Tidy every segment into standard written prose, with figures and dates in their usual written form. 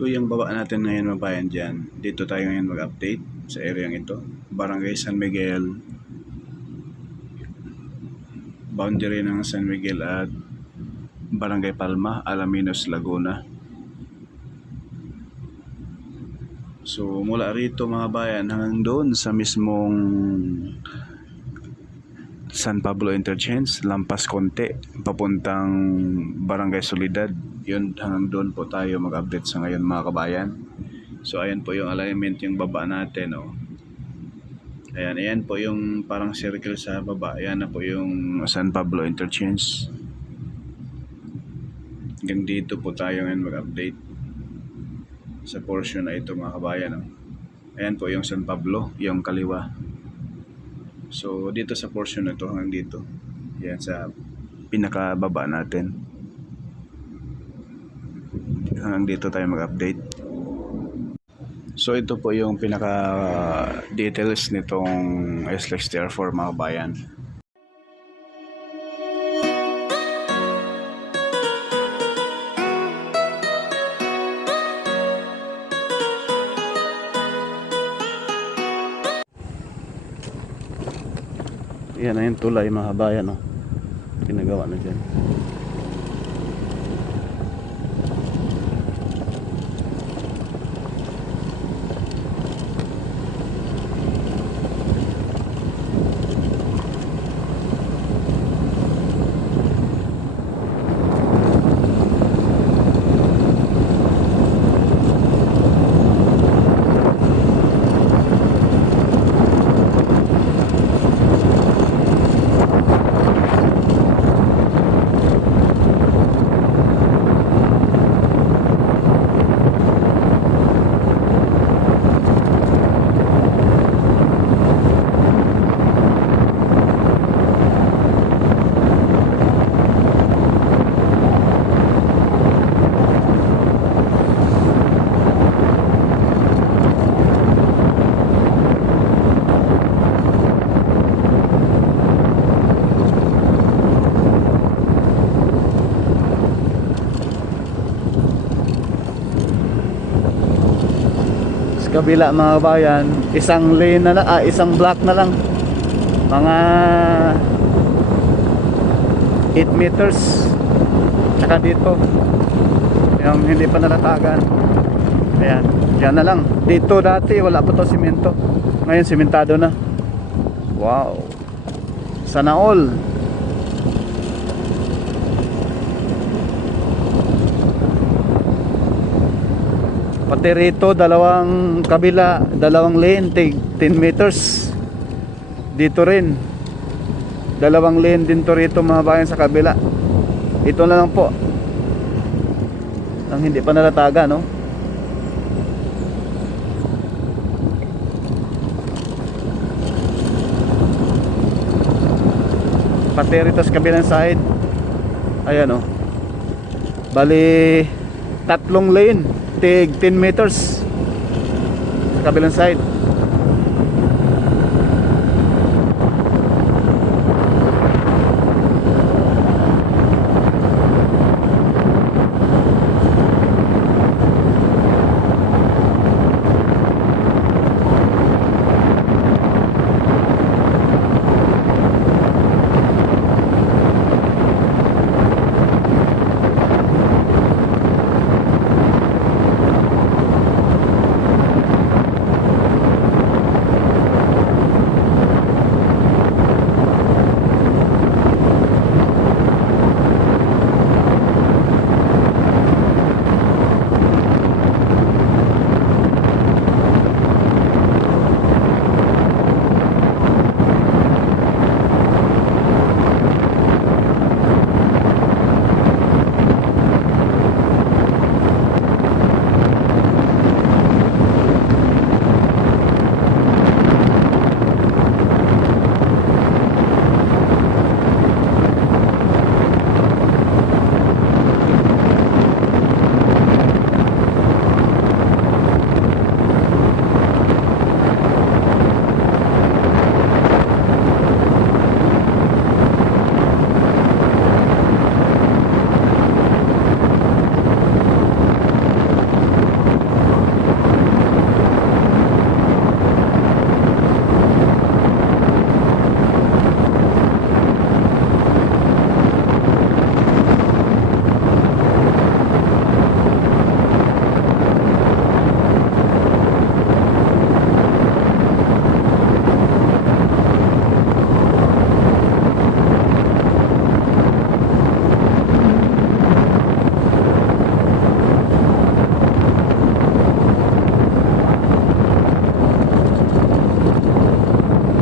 So yung baba natin ngayon mga bayan dyan, dito tayo ngayon mag-update sa area ito. Barangay San Miguel, boundary ng San Miguel at Barangay Palma, Alaminos, Laguna. So mula rito mga bayan hanggang doon sa mismong San Pablo Interchange, lampas konti, papuntang Barangay Solidad. Yun, hanggang doon po tayo mag-update sa ngayon mga kabayan. So ayan po yung alignment yung baba natin. Oh. Ayan po yung parang circle sa baba. Ayan na po yung San Pablo Interchange. Hanggang dito po tayo ngayon mag-update sa portion na ito mga kabayan. Oh. Ayan po yung San Pablo, yung kaliwa. So dito sa portion na ito hanggang dito. Yan sa pinakababa natin. Hanggang dito tayo mag-update. So ito po yung pinaka details nitong SLEX TR4 mga bayan. Yan na yung tulay mga bayan, no? Pinagawa na dyan. Kabila mga bayan, isang lane na lang, isang block na lang, mga 8 meters. Tsaka dito yung hindi pa nalatagan, ayan, yan na lang. Dito dati wala pa to simento, ngayon simentado na. Wow, sana all. Pati rito dalawang kabila, dalawang lane, 10 meters. Dito rin dalawang lane din to rito mga bayan sa kabila. Ito na lang po ang hindi pa nalataga, no? Pati rito sa kabilang side, ayan, oh. Bali tatlong lane, 10 meters sa kabilang side.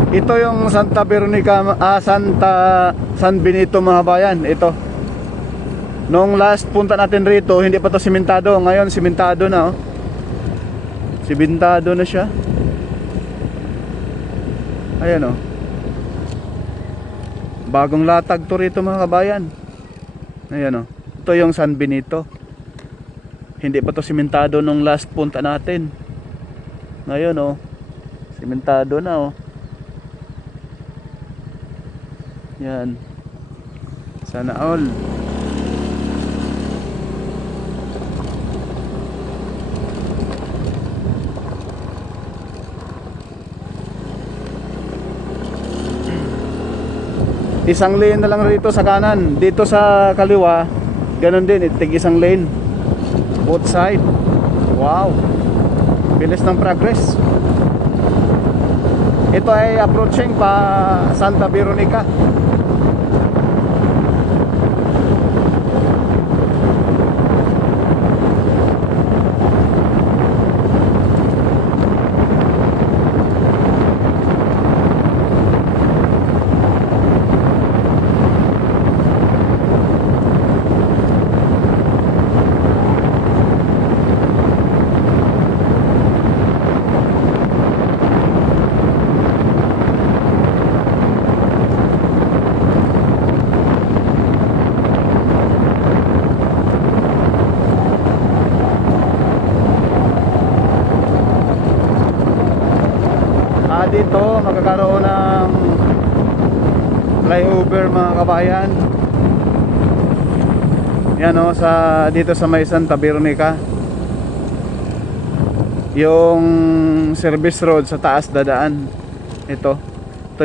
Ito yung Santa Veronica, San Benito mga bayan. Ito. Nung last punta natin rito, hindi pa to simentado. Ngayon simentado na, oh. Simentado na siya. Ayan, oh. Bagong latag to rito mga kabayan. Ayan, oh. Ito yung San Benito. Hindi pa to simentado nung last punta natin. Ngayon, oh. Simentado na, oh. Yan. Sana all. Isang lane na lang rito sa kanan. Dito sa kaliwa, ganun din, itig isang lane. Both side. Wow. Bilis ng progress. Ito ay approaching pa Santa Veronica. Dito magkakaroon ng flyover mga kabayan. Yan, oh, dito sa may Santa Veronica. Yung service road sa taas dadaan. Ito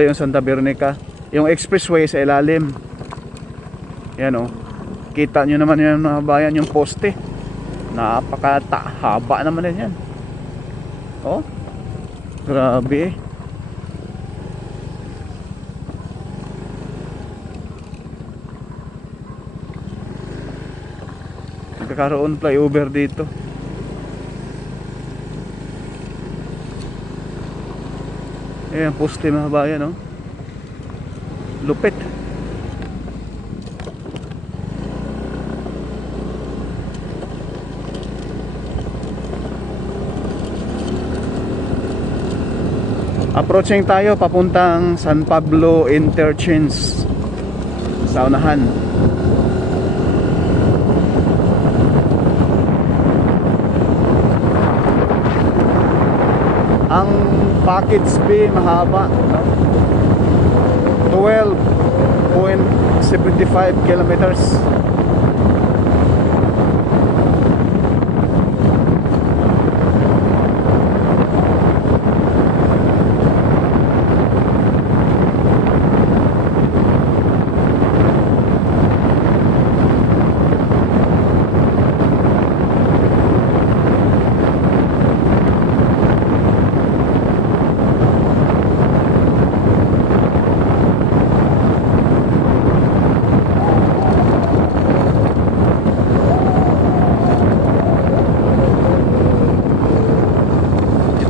yung Santa Veronica. Yung expressway sa ilalim. Yan, oh. Kita nyo naman yan mga kabayan, yung poste. Napakahaba naman yan. Oh, grabe eh. Nagkakaroon flyover dito. Ayan, poste mga bayan, oh. Lupit. Approaching tayo papuntang San Pablo Interchange sa unahan. Ang package fee mahaba, no? 12.75 kilometers.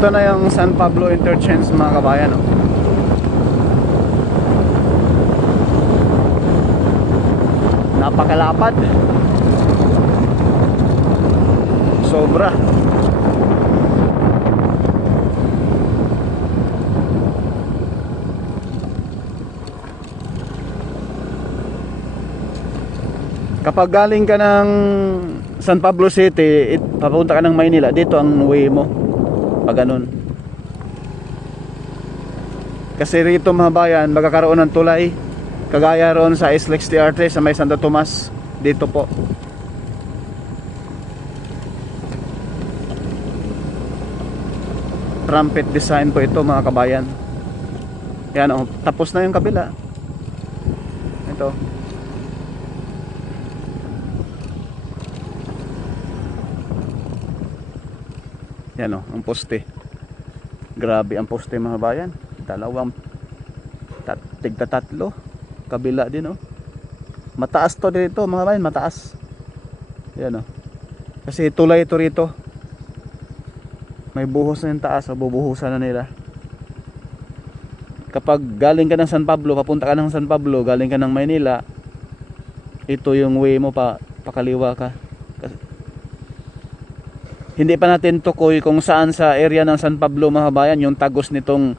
Ito na yung San Pablo Interchange mga kabayan, oh. Napakalapad. Sobra. Kapag galing ka ng San Pablo City, papunta ka ng Maynila, dito ang way mo. Pag ganun. Kasi rito mga bayan, magkakaroon ng tulay. Kagaya roon sa SLEX TR3 sa may Santo Tomas. Dito po. Trumpet design po ito mga kabayan. Yan, oh, tapos na yung kabila. Ito. Yan, oh, ang poste. Grabe ang poste mga bayan. Tigta tatlo. Kabila din, oh. Mataas to dito mga bayan, mataas. Yan, oh. Kasi tulay ito rito. May buhos na yung taas, oh, bubuhusan na nila. kapag galing ka ng San Pablo, papunta ka ng San Pablo, galing ka ng Maynila, ito yung way mo pakaliwa ka. Hindi pa natin tukoy kung saan sa area ng San Pablo mga kabayan yung tagos nitong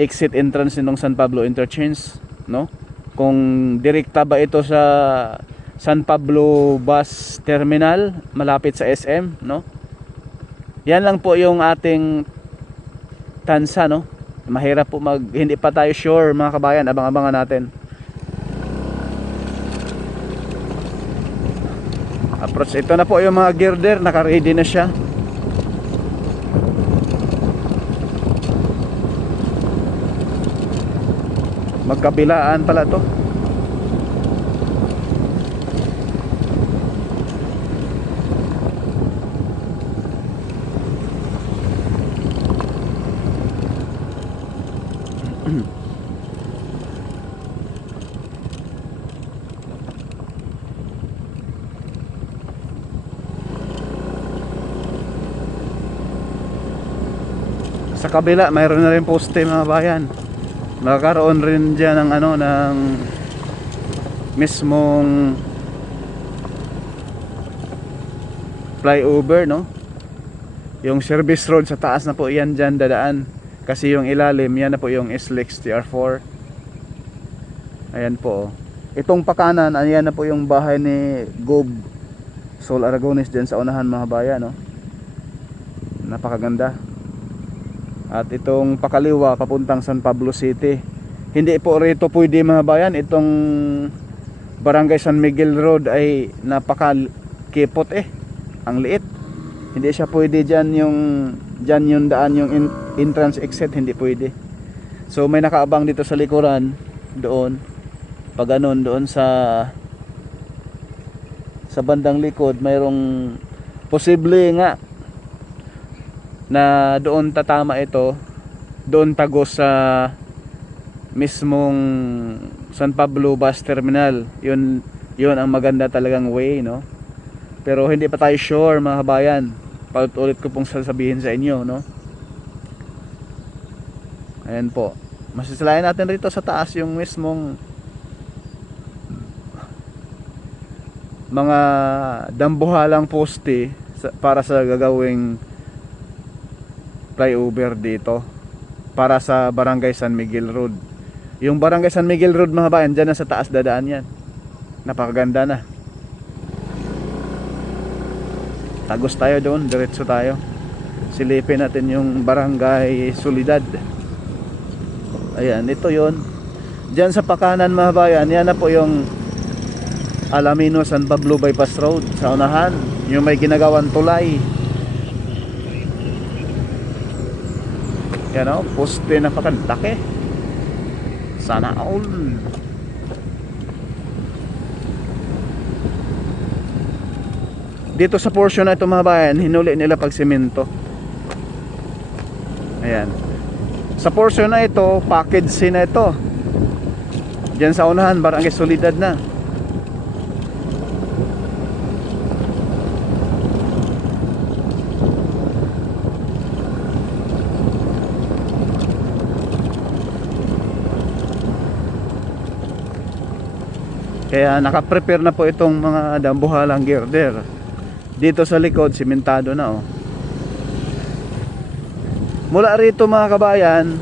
exit entrance nitong San Pablo interchange, no? Kung direkta ba ito sa San Pablo bus terminal malapit sa SM, no? Yan lang po yung ating tansa, no? Mahirap po hindi pa tayo sure mga kabayan, abang-abangan natin. Approach, ito na po yung mga girder, naka-ready na siya. Magkabilaan pala to. Sa kabila mayroon na rin poste mga bayan. Magkakaroon rin dyan ng ng mismong flyover, no? Yung service road sa taas na po yan dyan dadaan, kasi yung ilalim yan na po yung SLEX TR4. Ayan po. Itong pakanan, ayan na po yung bahay ni Gob Sol Aragones dyan sa unahan mga bayan, no? Napakaganda. At itong pakaliwa papuntang San Pablo City. Hindi po rito pwede mga bayan, itong Barangay San Miguel Road ay napakakipot ang liit. Hindi siya pwede dyan yung daan, yung entrance exit, hindi pwede. So may nakaabang dito sa likuran doon. Pag doon sa bandang likod mayroong posible nga na doon tatama ito, doon tagos sa mismong San Pablo bus terminal. Yun ang maganda talagang way, no? Pero hindi pa tayo sure mga kabayan. Paulit-ulit ko pong sasabihin sa inyo, no? Ayan po. Masisilayan natin rito sa taas yung mismong mga dambuhalang poste para sa gagawing flyover dito para sa Barangay San Miguel Road. Yung Barangay San Miguel Road mga bayan, dyan na sa taas dadaan yan. Napakaganda na. Tagos tayo doon, diretso tayo. Silipin natin yung Barangay Solidad. Ayan, ito yon. Dyan sa pakanan mga bayan, yan na po yung Alamino San Pablo Bypass Road sa unahan, yung may ginagawang tulay. Yan o, poste na pakandaki. Sana all. Dito sa portion na ito mga bayan, hinuli nila pag semento. Ayan. Sa portion na ito, package C na ito. Diyan sa unahan, Barangay Solidad na. Kaya naka-prepare na po itong mga dambuhalang girder. Dito sa likod, simentado na Mula rito mga kabayan,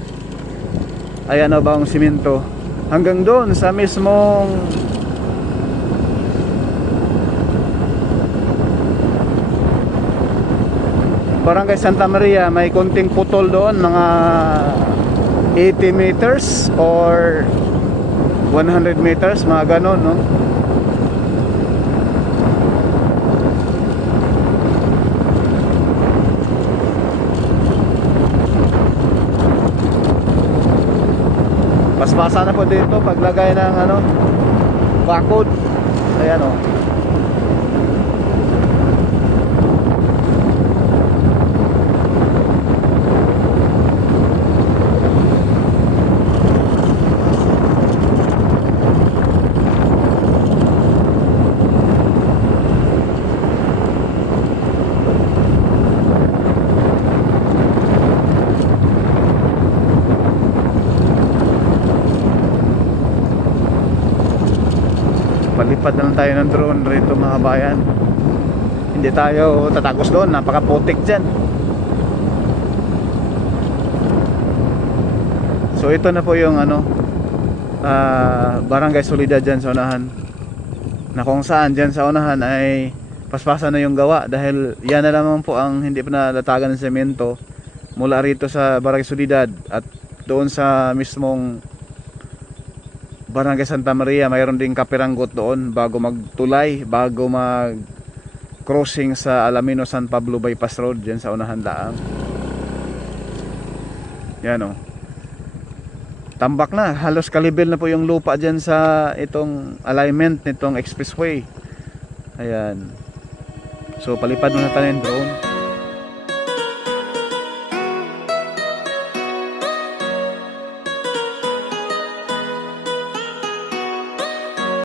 ayan o ba ang simento, hanggang doon sa mismong Barangay Santa Maria, may konting putol doon, mga 80 meters or 100 meters, mga ganon, no? Pasbasa na po dito paglagay ng bakod. Ayan o. lilipad na lang tayo ng drone rito mga kabayan. Hindi tayo tatagos doon, napaka-putik dyan. So ito na po yung Barangay Soledad dyan sa unahan, na kung saan dyan sa unahan ay paspasan na yung gawa, dahil yan na lamang po ang hindi pa nalatagan ng semento mula rito sa Barangay Soledad. At doon sa mismong Barangay Santa Maria, mayroon ding kapiranggot doon bago magtulay, bago mag crossing sa Alamino San Pablo Bypass Road dyan sa unahan laang. Yan tambak na, halos kalibel na po yung lupa dyan sa itong alignment nitong expressway. Ayan. So palipad muna tayo ng drone.